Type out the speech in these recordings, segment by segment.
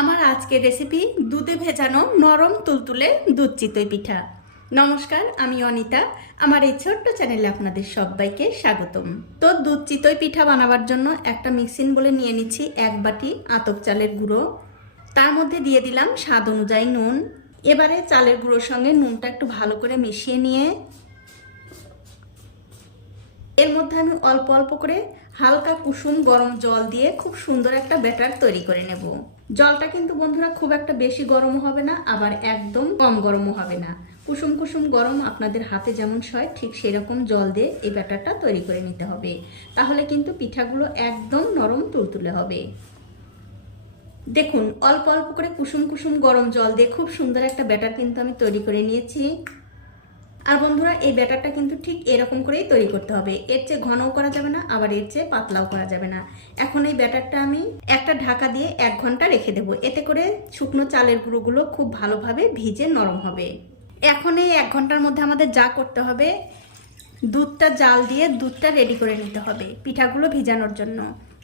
আমার আজকের রেসিপি দুধে ভেজানো নরম তুলতুলে দুধ চিতই পিঠা। নমস্কার, আমি অনিতা। আমার এই ছোট্ট চ্যানেলে আপনাদের সবাইকে স্বাগতম। তো দুধ চিতই পিঠা বানাবার জন্য একটা মিক্সিন বলে নিয়ে নিচ্ছি এক বাটি আতপ চালের গুঁড়ো। তার মধ্যে দিয়ে দিলাম স্বাদ অনুযায়ী নুন। এবারে চালের গুঁড়োর সঙ্গে নুনটা একটু ভালো করে মিশিয়ে নিয়ে এর মধ্যে আমি অল্প অল্প করে হালকা কুসুম গরম জল দিয়ে খুব সুন্দর একটা ব্যাটার তৈরি করে নেব। জলটা কিন্তু বন্ধুরা খুব একটা বেশি গরম হবে না, আবার একদম কম গরমও হবে না। কুসুম কুসুম গরম আপনাদের হাতে যেমন সয়, ঠিক সেরকম জল দিয়ে এই ব্যাটারটা তৈরি করে নিতে হবে। তাহলে কিন্তু পিঠাগুলো একদম নরম তুলতুলে হবে। দেখুন, অল্প অল্প করে কুসুম কুসুম গরম জল দিয়ে খুব সুন্দর একটা ব্যাটার কিন্তু আমি তৈরি করে নিয়েছি। আর বন্ধুরা, এই ব্যাটারটা কিন্তু ঠিক এরকম করেই তৈরি করতে হবে। এর চেয়ে ঘনও করা যাবে না, আবার এর চেয়ে পাতলাও করা যাবে না। এখন এই ব্যাটারটা আমি একটা ঢাকা দিয়ে এক ঘণ্টা রেখে দেবো। এতে করে শুকনো চালের গুঁড়োগুলো খুব ভালোভাবে ভিজে নরম হবে। এখন এই এক ঘণ্টার মধ্যে আমাদের যা করতে হবে, দুধটা জাল দিয়ে দুধটা রেডি করে নিতে হবে, পিঠাগুলো ভিজানোর জন্য।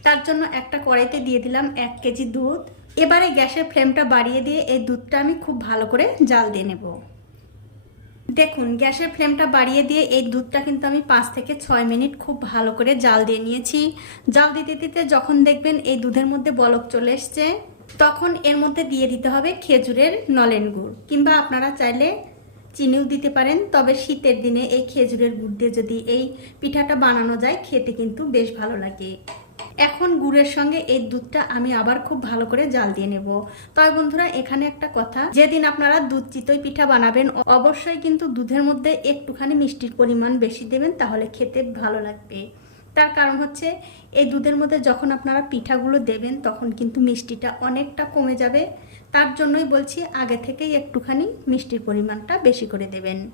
তার জন্য একটা কড়াইতে দিয়ে দিলাম এক কেজি দুধ। এবারে গ্যাসের ফ্লেমটা বাড়িয়ে দিয়ে এই দুধটা আমি খুব ভালো করে জাল দিয়ে নেব। দেখুন, গ্যাসের ফ্লেমটা বাড়িয়ে দিয়ে এই দুধটা কিন্তু আমি পাঁচ থেকে ছয় মিনিট খুব ভালো করে জাল দিয়ে নিয়েছি। জাল দিতে দিতে যখন দেখবেন এই দুধের মধ্যে বলক চলে এসছে, তখন এর মধ্যে দিয়ে দিতে হবে খেজুরের নলেন গুড়। কিংবা আপনারা চাইলে চিনিও দিতে পারেন, তবে শীতের দিনে এই খেজুরের গুড় দিয়ে যদি এই পিঠাটা বানানো যায়, খেতে কিন্তু বেশ ভালো লাগে। এখন গুড়ের সঙ্গে এই দুধটা আমি আবার খুব ভালো করে জাল দিয়ে নেব। তবে বন্ধুরা, এখানে একটা কথা, যেদিন আপনারা দুধ চিতই পিঠা বানাবেন, অবশ্যই কিন্তু দুধের মধ্যে একটুখানি মিষ্টির পরিমাণ বেশি দেবেন, তাহলে খেতে ভালো লাগবে। তার কারণ হচ্ছে, এই দুধের মধ্যে যখন আপনারা পিঠাগুলো দেবেন, তখন কিন্তু মিষ্টিটা অনেকটা কমে যাবে। তার জন্যই বলছি, আগে থেকেই একটুখানি মিষ্টির পরিমাণটা বেশি করে দেবেন।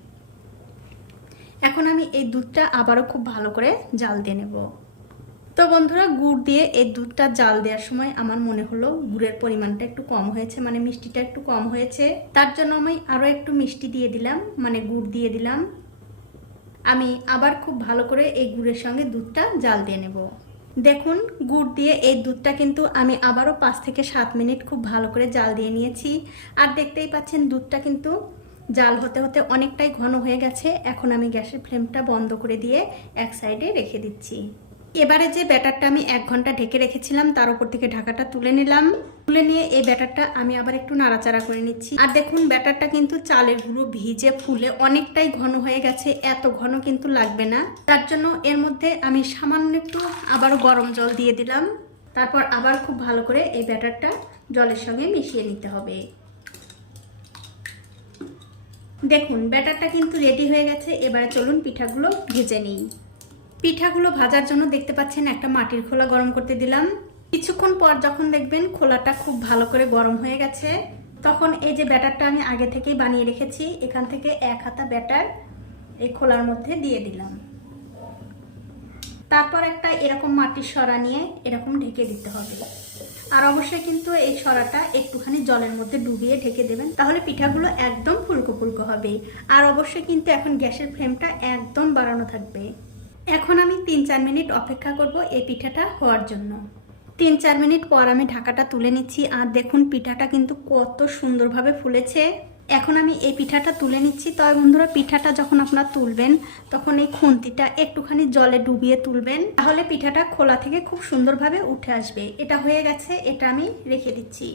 এখন আমি এই দুধটা আবারও খুব ভালো করে জাল দিয়ে নেব। তো বন্ধুরা, গুড় দিয়ে এই দুধটা জাল দেওয়ার সময় আমার মনে হলো গুড়ের পরিমাণটা একটু কম হয়েছে মানে মিষ্টিটা একটু কম হয়েছে। তার জন্য আমি আরও একটু মিষ্টি দিয়ে দিলাম মানে গুড় দিয়ে দিলাম। আমি আবার খুব ভালো করে এই গুড়ের সঙ্গে দুধটা জাল দিয়ে নেব। দেখুন, গুড় দিয়ে এই দুধটা কিন্তু আমি আবারও পাঁচ থেকে সাত মিনিট খুব ভালো করে জাল দিয়ে নিয়েছি। আর দেখতেই পাচ্ছেন, দুধটা কিন্তু জাল হতে হতে অনেকটাই ঘন হয়ে গেছে। এখন আমি গ্যাসের ফ্লেমটা বন্ধ করে দিয়ে এক সাইডে রেখে দিচ্ছি। এবারে যে ব্যাটারটা আমি এক ঘণ্টা ঢেকে রেখেছিলাম, তার উপর থেকে ঢাকাটা তুলে নিলাম। তুলে নিয়ে এই ব্যাটারটা আমি আবার একটু নাড়াচাড়া করে নিচ্ছি। আর দেখুন, ব্যাটারটা কিন্তু চালের গুঁড়ো ভিজে ফুলে অনেকটাই ঘন হয়ে গেছে, এত ঘন কিন্তু লাগবে না। তার জন্য এর মধ্যে আমি সামান্য একটু আবারও গরম জল দিয়ে দিলাম। তারপর আবার খুব ভালো করে এই ব্যাটারটা জলের সঙ্গে মিশিয়ে নিতে হবে। দেখুন, ব্যাটারটা কিন্তু রেডি হয়ে গেছে। এবারে চলুন পিঠাগুলো ভেজে নিই। পিঠাগুলো ভাজার জন্য দেখতে পাচ্ছেন একটা মাটির খোলা গরম করতে দিলাম। কিছুক্ষণ পর যখন দেখবেন খোলাটা খুব ভালো করে গরম হয়ে গেছে, তখন এই যে ব্যাটারটা আমি আগে থেকেই বানিয়ে রেখেছি, এখান থেকে এক হাতা ব্যাটার এই খোলার মধ্যে দিয়ে দিলাম। তারপর একটা এরকম মাটির সরা নিয়ে এরকম ঢেকে দিতে হবে। আর অবশ্যই কিন্তু এই সরাটা একটুখানি জলের মধ্যে ডুবিয়ে ঢেকে দেবেন, তাহলে পিঠাগুলো একদম ফুলকো ফুলকো হবে। আর অবশ্যই কিন্তু এখন গ্যাসের ফ্লেমটা একদম বাড়ানো থাকবে। এখন আমি তিন চার মিনিট অপেক্ষা করব এই পিঠাটা হওয়ার জন্য। তিন চার মিনিট পর আমি ঢাকাটা তুলে নিচ্ছি আর দেখুন পিঠাটা কিন্তু কত সুন্দরভাবে ফুলেছে। এখন আমি এই পিঠাটা তুলে নিচ্ছি। তবে বন্ধুরা, পিঠাটা যখন আপনারা তুলবেন, তখন এই খুন্তিটা একটুখানি জলে ডুবিয়ে তুলবেন। তাহলে পিঠাটা খোলা থেকে খুব সুন্দরভাবে উঠে আসবে। এটা হয়ে গেছে, এটা আমি রেখে দিচ্ছি।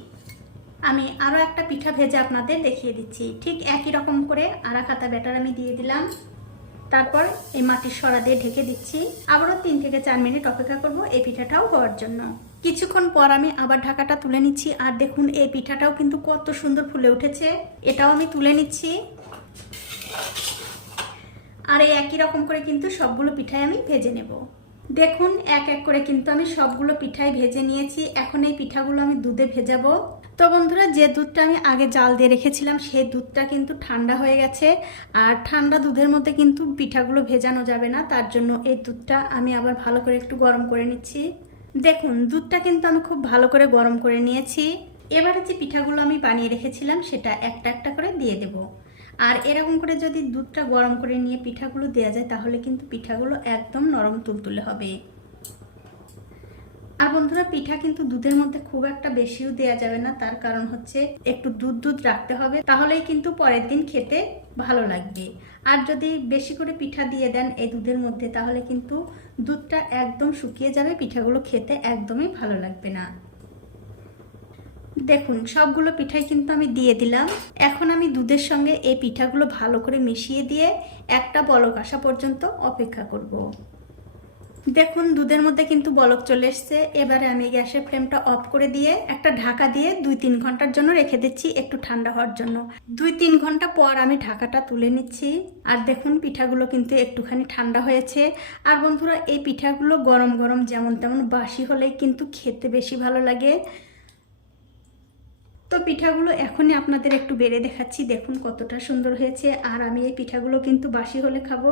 আমি আরও একটা পিঠা ভেজে আপনাদের দেখিয়ে দিচ্ছি। ঠিক একই রকম করে আরা খাতা ব্যাটার আমি দিয়ে দিলাম। তারপর এই মাটির সরা দিয়ে ঢেকে দিচ্ছি। আবারও তিন থেকে চার মিনিট অপেক্ষা করব এই পিঠাটাও হওয়ার জন্য। কিছুক্ষণ পর আমি আবার ঢাকাটা তুলে নিচ্ছি। আর দেখুন, এই পিঠাটাও কিন্তু কত সুন্দর ফুলে উঠেছে। এটাও আমি তুলে নিচ্ছি। আর এই একই রকম করে কিন্তু সবগুলো পিঠাই আমি ভেজে নেব। দেখুন, এক এক করে কিন্তু আমি সবগুলো পিঠাই ভেজে নিয়েছি। এখন এই পিঠাগুলো আমি দুধে ভেজাবো। তো বন্ধুরা, যে দুধটা আমি আগে জাল দিয়ে রেখেছিলাম, সেই দুধটা কিন্তু ঠান্ডা হয়ে গেছে। আর ঠান্ডা দুধের মধ্যে কিন্তু পিঠাগুলো ভেজানো যাবে না, তার জন্য এই দুধটা আমি আবার ভালো করে একটু গরম করে নিচ্ছি। দেখুন, দুধটা কিন্তু আমি খুব ভালো করে গরম করে নিয়েছি। এবারে যে পিঠাগুলো আমি বানিয়ে রেখেছিলাম, সেটা একটা একটা করে দিয়ে দেব। আর এরকম করে যদি দুধটা গরম করে নিয়ে পিঠাগুলো দেওয়া যায়, তাহলে কিন্তু পিঠাগুলো একদম নরম তুলতুলে হবে। আর বন্ধুরা, পিঠা কিন্তু দুধের মধ্যে খুব একটা বেশিও দেওয়া যাবে না। তার কারণ হচ্ছে একটু দুধ দুধ রাখতে হবে, তাহলেই কিন্তু পরের দিন খেতে ভালো লাগবে। আর যদি বেশি করে পিঠা দিয়ে দেন এই দুধের মধ্যে, তাহলে কিন্তু দুধটা একদম শুকিয়ে যাবে, পিঠাগুলো খেতে একদমই ভালো লাগবে না। দেখুন, সবগুলো পিঠাই কিন্তু আমি দিয়ে দিলাম। এখন আমি দুধের সঙ্গে এই পিঠাগুলো ভালো করে মিশিয়ে দিয়ে একটা বলক আসা পর্যন্ত অপেক্ষা করব। দেখুন, দুধের মধ্যে কিন্তু বলক চলে এসছে। এবারে আমি গ্যাসের ফ্লেমটা অফ করে দিয়ে একটা ঢাকা দিয়ে দুই তিন ঘণ্টার জন্য রেখে দিচ্ছি একটু ঠান্ডা হওয়ার জন্য। দুই তিন ঘণ্টা পর আমি ঢাকাটা তুলে নিচ্ছি। আর দেখুন, পিঠাগুলো কিন্তু একটুখানি ঠান্ডা হয়েছে। আর বন্ধুরা, এই পিঠাগুলো গরম গরম যেমন তেমন বাসি হলেই কিন্তু খেতে বেশি ভালো লাগে। তো পিঠাগুলো এখনই আপনাদের একটু বেড়ে দেখাচ্ছি। দেখুন কতটা সুন্দর হয়েছে। আর আমি এই পিঠাগুলো কিন্তু বাসি হলে খাব।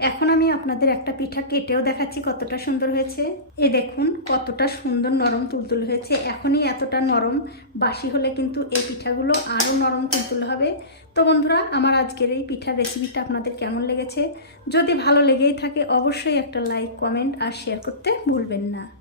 এখন আমি আপনাদের একটা পিঠা কেটেও দেখাচ্ছি কতটা সুন্দর হয়েছে। এ দেখুন কতটা সুন্দর নরম তুলতুল হয়েছে। এখনই এতটা নরম বাসি হলে কিন্তু এই পিঠাগুলো আরও নরম তুলতুল হবে। তো বন্ধুরা, আমার আজকের এই পিঠার রেসিপিটা আপনাদের কেমন লেগেছে? যদি ভালো লেগেই থাকে, অবশ্যই একটা লাইক, কমেন্ট আর শেয়ার করতে ভুলবেন না।